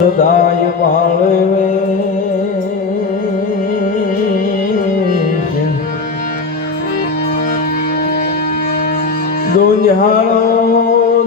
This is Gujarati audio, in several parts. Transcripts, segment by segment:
સદાય માળવે દુનિયાળો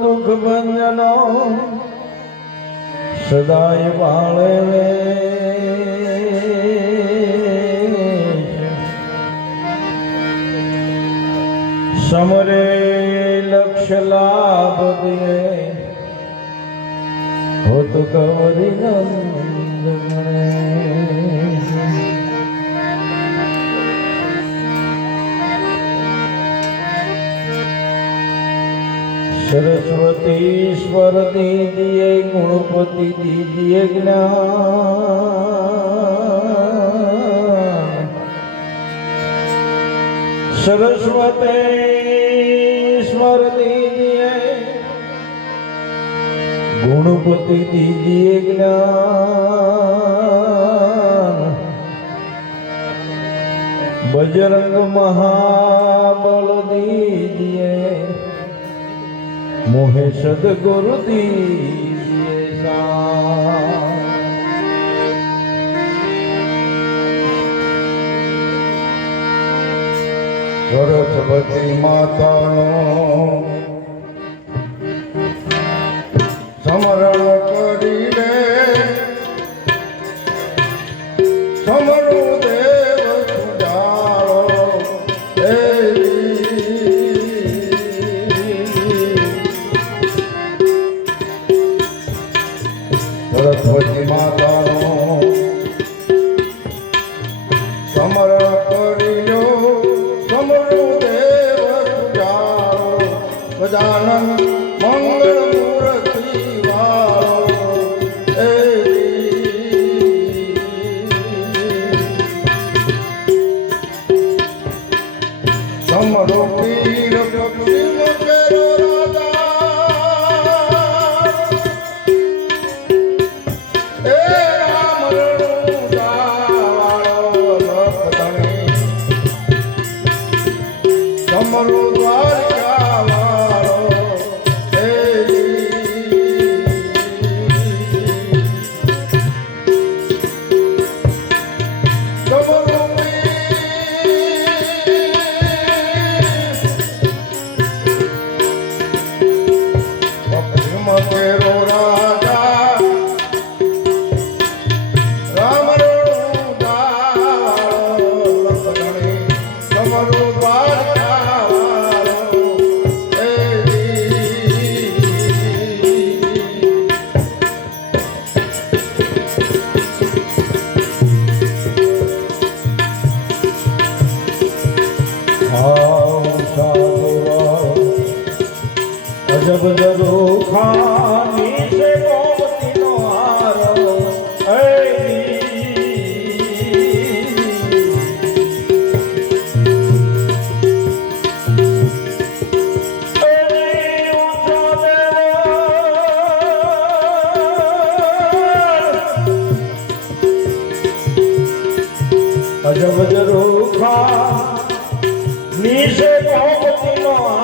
દુઃખ ભંજનો સદાય માળવે સમરે લક્ષ લાભ દિયે સરસ્વતીશ્વર દીજીએ ગુણપતિ દીજીએ જ્ઞાન. સરસ્વતી ગુણપતિ દીજીએ જ્ઞાન. બજરંગ મહાબલ દીજીએ. મોહે સદગુરુ દીજીએ સરસ્વતી માતાનો সমরণ Снижение.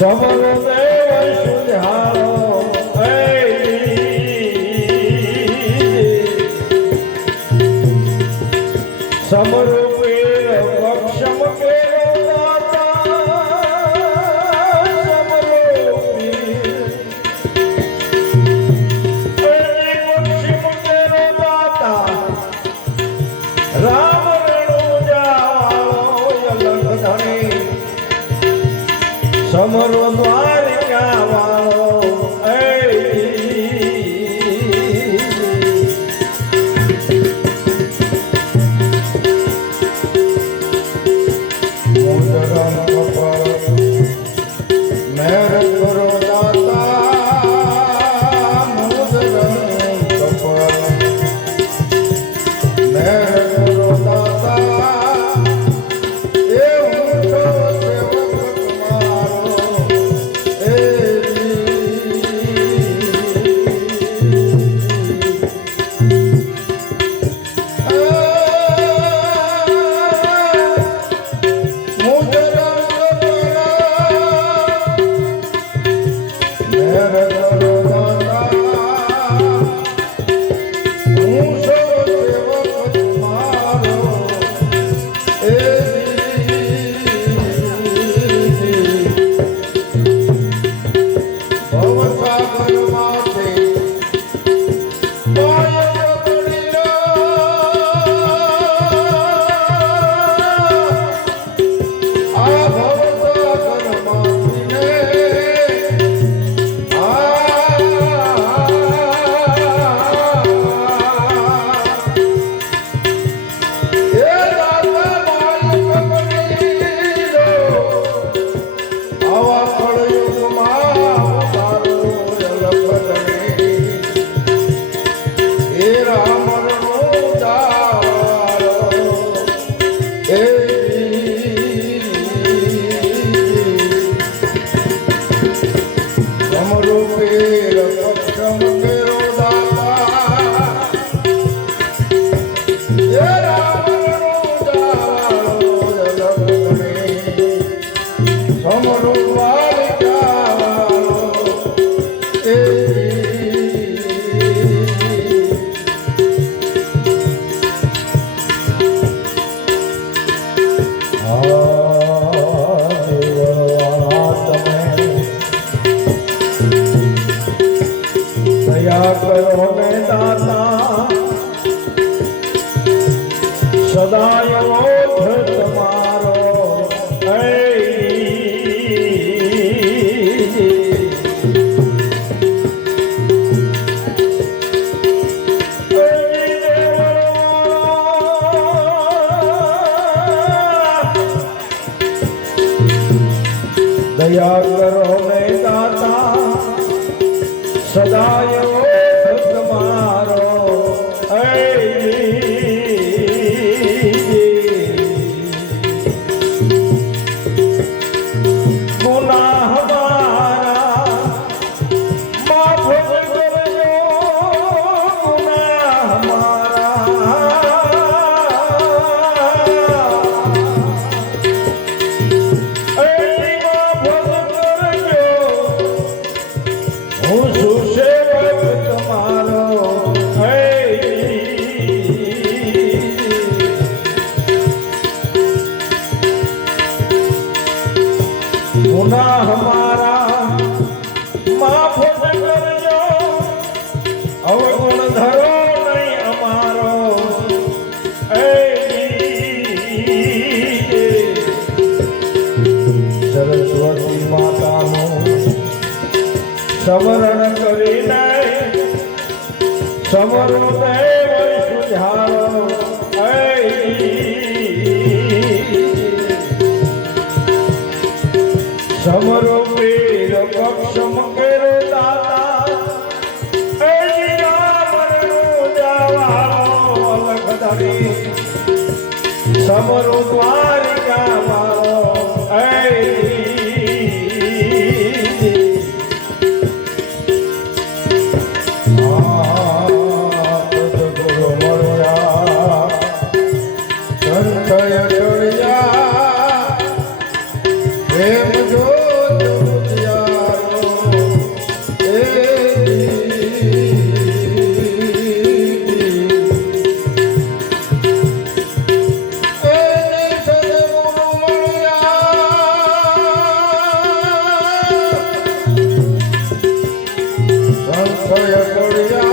সমবেদনা या कर સમરણ કરીને સમરો દેવ સુધારો સમરો પીર પક્ષમ કેરો દાતા. સમરો દ્વાર go go go